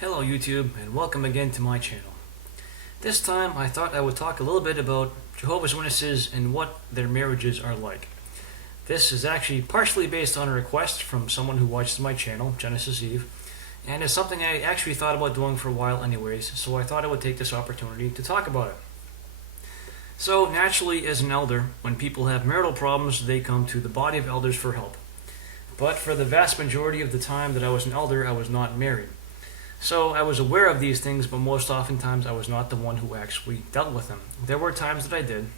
Hello YouTube, and welcome again to my channel. This time I thought I would talk a little bit about Jehovah's Witnesses and what their marriages are like. This is actually partially based on a request from someone who watches my channel, Genesis Eve, and it's something I actually thought about doing for a while anyways, so I thought I would take this opportunity to talk about it. So naturally, as an elder, when people have marital problems, they come to the body of elders for help. But for the vast majority of the time that I was an elder, I was not married. So I was aware of these things, but most oftentimes I was not the one who actually dealt with them. There were times that I did.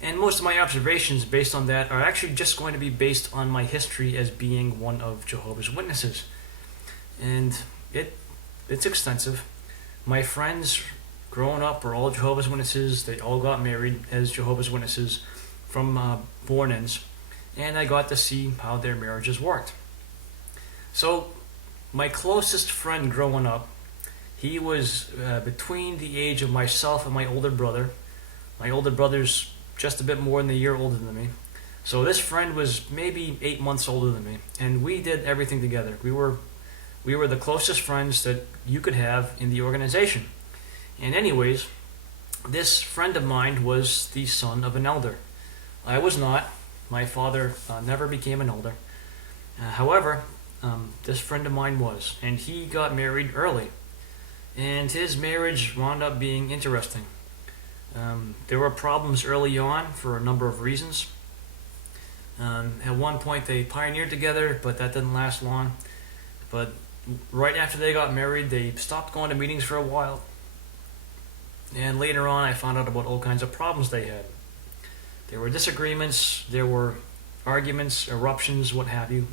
And most of my observations based on that are actually just going to be based on my history as being one of Jehovah's Witnesses. And it's extensive. My friends growing up were all Jehovah's Witnesses. They all got married as Jehovah's Witnesses from born-ins. And I got to see how their marriages worked. So my closest friend growing up, he was between the age of myself and my older brother. My older brother's just a bit more than a year older than me. So this friend was maybe 8 months older than me, and we did everything together. We were the closest friends that you could have in the organization. And anyways, this friend of mine was the son of an elder. I was not. My father never became an elder. However, this friend of mine was, and he got married early, and his marriage wound up being interesting. There were problems early on for a number of reasons. At one point they pioneered together, but that didn't last long. But right after they got married, they stopped going to meetings for a while, and later on I found out about all kinds of problems they had. There were disagreements, there were arguments, eruptions, what have you,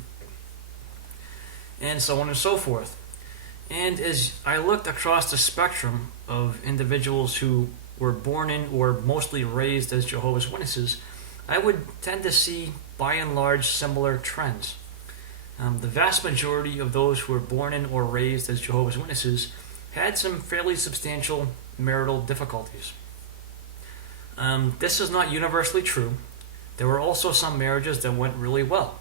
and so on and so forth. And as I looked across the spectrum of individuals who were born in or mostly raised as Jehovah's Witnesses, I would tend to see, by and large, similar trends. The vast majority of those who were born in or raised as Jehovah's Witnesses had some fairly substantial marital difficulties. This is not universally true. There were also some marriages that went really well.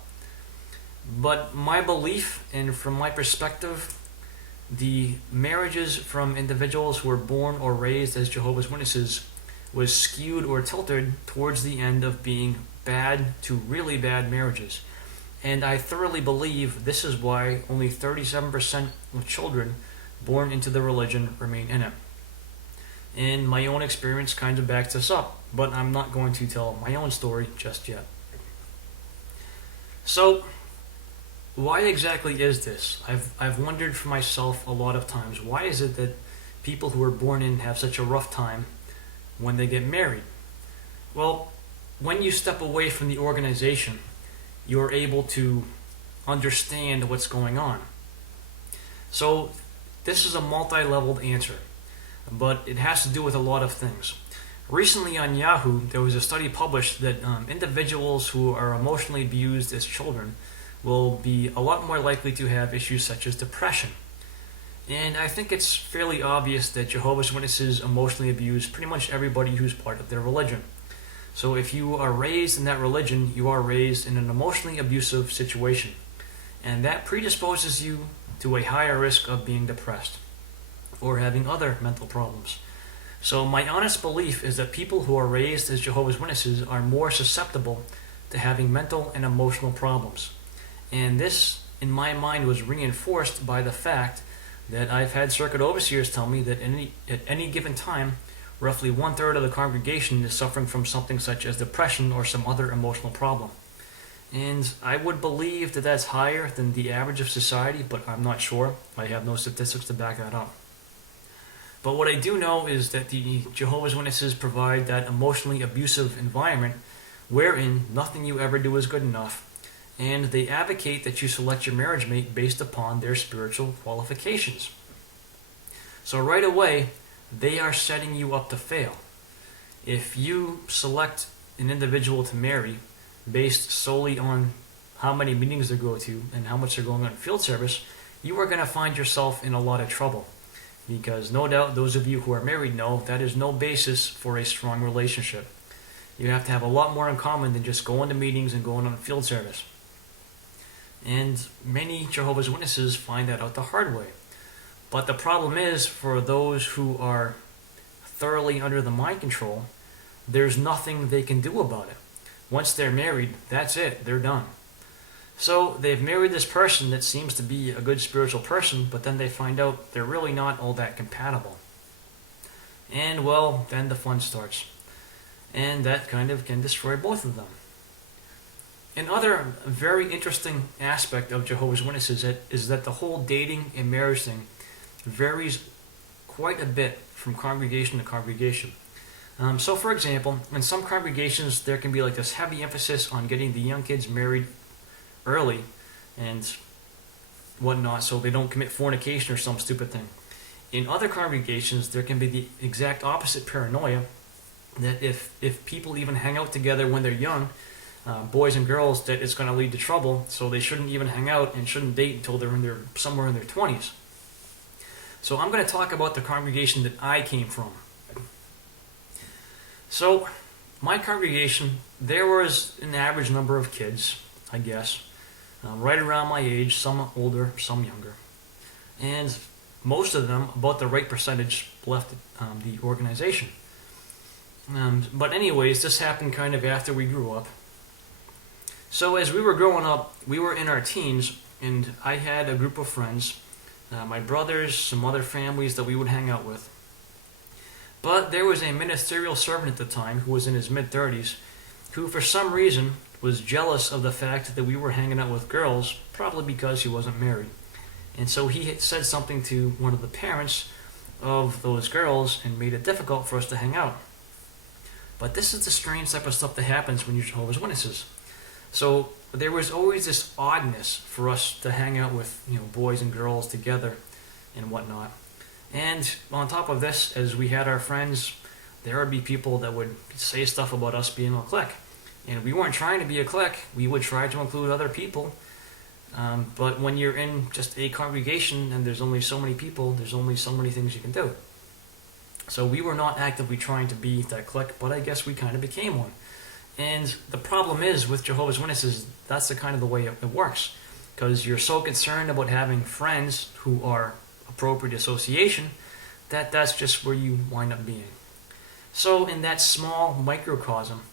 But my belief, and from my perspective, the marriages from individuals who were born or raised as Jehovah's Witnesses was skewed or tilted towards the end of being bad to really bad marriages. And I thoroughly believe this is why only 37% of children born into the religion remain in it. And my own experience kind of backs this up, but I'm not going to tell my own story just yet. So, why exactly is this? I've wondered for myself a lot of times, why is it that people who are born in have such a rough time when they get married? Well, when you step away from the organization, you're able to understand what's going on. So this is a multi-leveled answer, but it has to do with a lot of things. Recently on Yahoo, there was a study published that individuals who are emotionally abused as children will be a lot more likely to have issues such as depression. And I think it's fairly obvious that Jehovah's Witnesses emotionally abuse pretty much everybody who's part of their religion. So if you are raised in that religion, you are raised in an emotionally abusive situation. And that predisposes you to a higher risk of being depressed or having other mental problems. So my honest belief is that people who are raised as Jehovah's Witnesses are more susceptible to having mental and emotional problems. And this, in my mind, was reinforced by the fact that I've had circuit overseers tell me that at any given time, roughly 1/3 of the congregation is suffering from something such as depression or some other emotional problem. And I would believe that that's higher than the average of society, but I'm not sure. I have no statistics to back that up. But what I do know is that the Jehovah's Witnesses provide that emotionally abusive environment wherein nothing you ever do is good enough, and they advocate that you select your marriage mate based upon their spiritual qualifications. So right away, they are setting you up to fail. If you select an individual to marry based solely on how many meetings they go to and how much they're going on field service, you are going to find yourself in a lot of trouble. Because no doubt those of you who are married know that is no basis for a strong relationship. You have to have a lot more in common than just going to meetings and going on field service. And many Jehovah's Witnesses find that out the hard way. But the problem is, for those who are thoroughly under the mind control, there's nothing they can do about it. Once they're married, that's it, they're done. So they've married this person that seems to be a good spiritual person, but then they find out they're really not all that compatible. And well, then the fun starts. And that kind of can destroy both of them. Another very interesting aspect of Jehovah's Witnesses is that the whole dating and marriage thing varies quite a bit from congregation to congregation. So for example, in some congregations there can be like this heavy emphasis on getting the young kids married early and whatnot so they don't commit fornication or some stupid thing. In other congregations there can be the exact opposite paranoia that if people even hang out together when they're young, boys and girls, that it's going to lead to trouble, so they shouldn't even hang out and shouldn't date until they're somewhere in their 20s. So I'm going to talk about the congregation that I came from. So my congregation, there was an average number of kids, I guess, right around my age, some older, some younger. And most of them, about the right percentage, left the organization. But anyways, this happened kind of after we grew up. So as we were growing up, we were in our teens, and I had a group of friends, my brothers, some other families that we would hang out with. But there was a ministerial servant at the time who was in his mid-30s, who for some reason was jealous of the fact that we were hanging out with girls, probably because he wasn't married. And so he had said something to one of the parents of those girls and made it difficult for us to hang out. But this is the strange type of stuff that happens when you're Jehovah's Witnesses. So there was always this oddness for us to hang out with, boys and girls together and whatnot. And on top of this, as we had our friends, there would be people that would say stuff about us being a clique. And we weren't trying to be a clique. We would try to include other people. But when you're in just a congregation and there's only so many people, there's only so many things you can do. So we were not actively trying to be that clique, but I guess we kind of became one. And the problem is with Jehovah's Witnesses, that's the kind of the way it works. Because you're so concerned about having friends who are appropriate association, that's just where you wind up being. So in that small microcosm,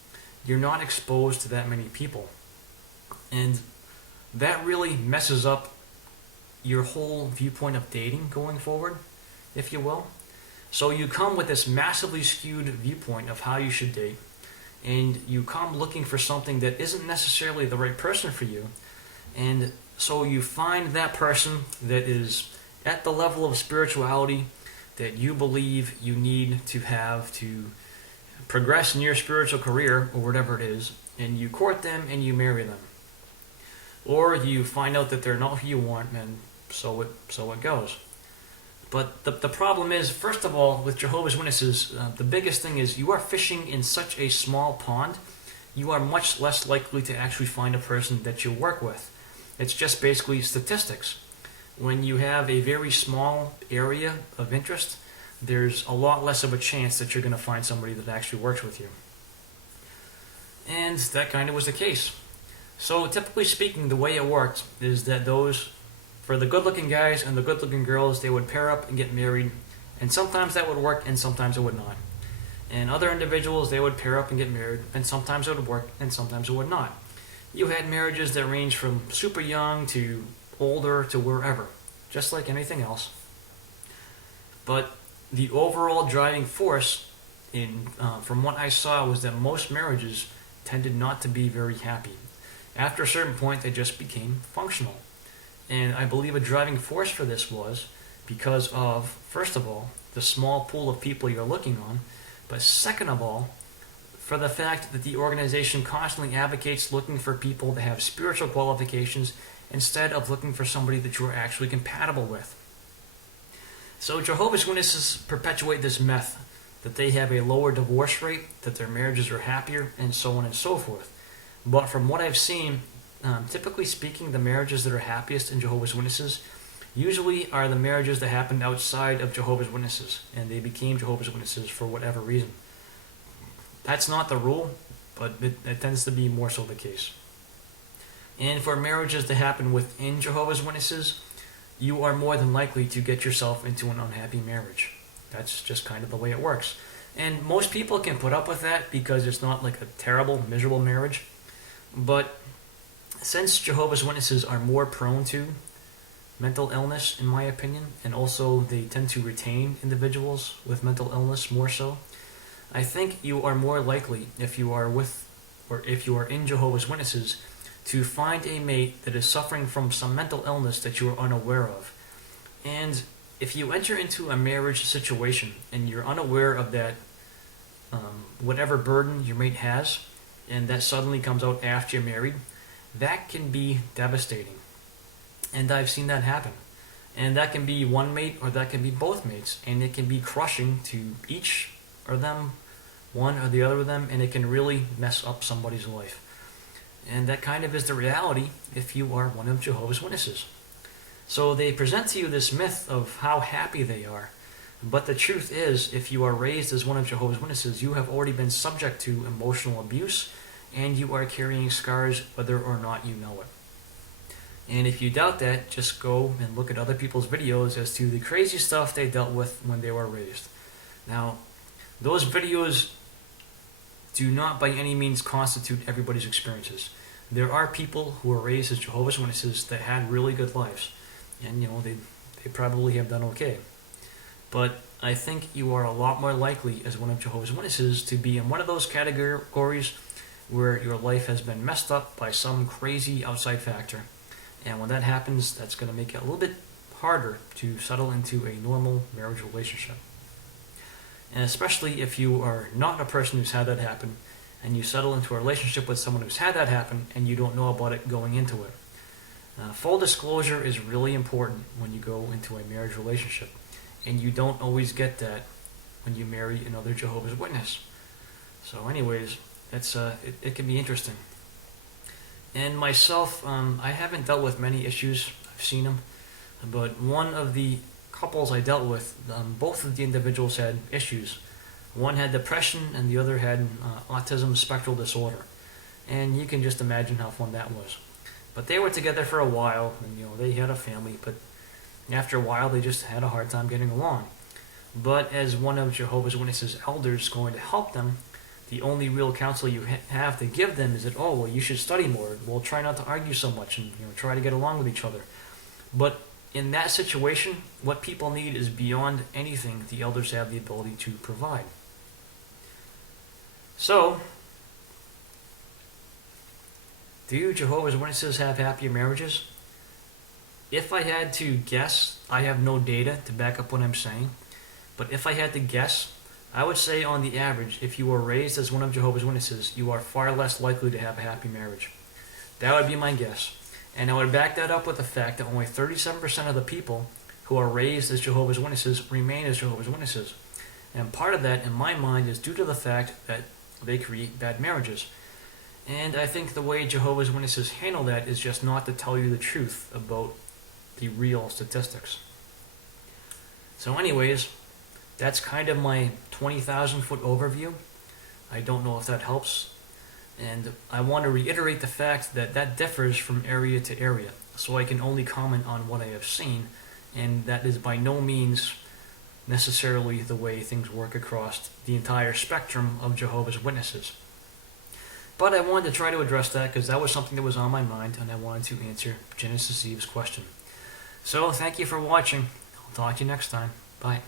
you're not exposed to that many people. And that really messes up your whole viewpoint of dating going forward, if you will. So you come with this massively skewed viewpoint of how you should date, and you come looking for something that isn't necessarily the right person for you, and so you find that person that is at the level of spirituality that you believe you need to have to progress in your spiritual career or whatever it is, and you court them and you marry them. Or you find out that they're not who you want, and so it goes. But the problem is, first of all, with Jehovah's Witnesses, the biggest thing is you are fishing in such a small pond, you are much less likely to actually find a person that you work with. It's just basically statistics. When you have a very small area of interest, there's a lot less of a chance that you're going to find somebody that actually works with you. And that kind of was the case. So typically speaking, the way it worked is that for the good-looking guys and the good-looking girls, they would pair up and get married, and sometimes that would work and sometimes it would not. And other individuals, they would pair up and get married, and sometimes it would work and sometimes it would not. You had marriages that ranged from super young to older to wherever, just like anything else. But the overall driving force from what I saw was that most marriages tended not to be very happy. After a certain point, they just became functional. And I believe a driving force for this was because of, first of all, the small pool of people you're looking on, but second of all, for the fact that the organization constantly advocates looking for people that have spiritual qualifications instead of looking for somebody that you are actually compatible with. So Jehovah's Witnesses perpetuate this myth that they have a lower divorce rate, that their marriages are happier, and so on and so forth. But from what I've seen, typically speaking, the marriages that are happiest in Jehovah's Witnesses usually are the marriages that happened outside of Jehovah's Witnesses, and they became Jehovah's Witnesses for whatever reason. That's not the rule, but it tends to be more so the case. And for marriages that happen within Jehovah's Witnesses, you are more than likely to get yourself into an unhappy marriage. That's just kind of the way it works. And most people can put up with that because it's not like a terrible, miserable marriage. But since Jehovah's Witnesses are more prone to mental illness, in my opinion, and also they tend to retain individuals with mental illness more so, I think you are more likely, if you are with, or if you are in Jehovah's Witnesses, to find a mate that is suffering from some mental illness that you are unaware of. And if you enter into a marriage situation and you're unaware of that, whatever burden your mate has, and that suddenly comes out after you're married, that can be devastating. And I've seen that happen. And that can be one mate or that can be both mates. And it can be crushing to each of them, one or the other of them, and it can really mess up somebody's life. And that kind of is the reality if you are one of Jehovah's Witnesses. So they present to you this myth of how happy they are. But the truth is, if you are raised as one of Jehovah's Witnesses, you have already been subject to emotional abuse, and you are carrying scars whether or not you know it. And if you doubt that, just go and look at other people's videos as to the crazy stuff they dealt with when they were raised. Now, those videos do not by any means constitute everybody's experiences. There are people who are raised as Jehovah's Witnesses that had really good lives. And, they probably have done okay. But I think you are a lot more likely as one of Jehovah's Witnesses to be in one of those categories where your life has been messed up by some crazy outside factor. And when that happens, that's going to make it a little bit harder to settle into a normal marriage relationship. And especially if you are not a person who's had that happen, and you settle into a relationship with someone who's had that happen, and you don't know about it going into it. Full disclosure is really important when you go into a marriage relationship, and you don't always get that when you marry another Jehovah's Witness. So anyways, it can be interesting. And myself, I haven't dealt with many issues. I've seen them. But one of the couples I dealt with, both of the individuals had issues. One had depression and the other had autism spectral disorder. And you can just imagine how fun that was. But they were together for a while, and they had a family, but after a while they just had a hard time getting along. But as one of Jehovah's Witnesses' elders going to help them, the only real counsel you have to give them is that, you should study more. Well, try not to argue so much and try to get along with each other. But in that situation, what people need is beyond anything the elders have the ability to provide. So, do Jehovah's Witnesses have happier marriages? If I had to guess, I have no data to back up what I'm saying, but if I had to guess, I would say on the average, if you were raised as one of Jehovah's Witnesses, you are far less likely to have a happy marriage. That would be my guess. And I would back that up with the fact that only 37% of the people who are raised as Jehovah's Witnesses remain as Jehovah's Witnesses. And part of that, in my mind, is due to the fact that they create bad marriages. And I think the way Jehovah's Witnesses handle that is just not to tell you the truth about the real statistics. So anyways, that's kind of my 20,000 foot overview. I don't know if that helps. And I want to reiterate the fact that that differs from area to area. So I can only comment on what I have seen, and that is by no means necessarily the way things work across the entire spectrum of Jehovah's Witnesses. But I wanted to try to address that because that was something that was on my mind, and I wanted to answer Genesis Eve's question. So thank you for watching. I'll talk to you next time. Bye.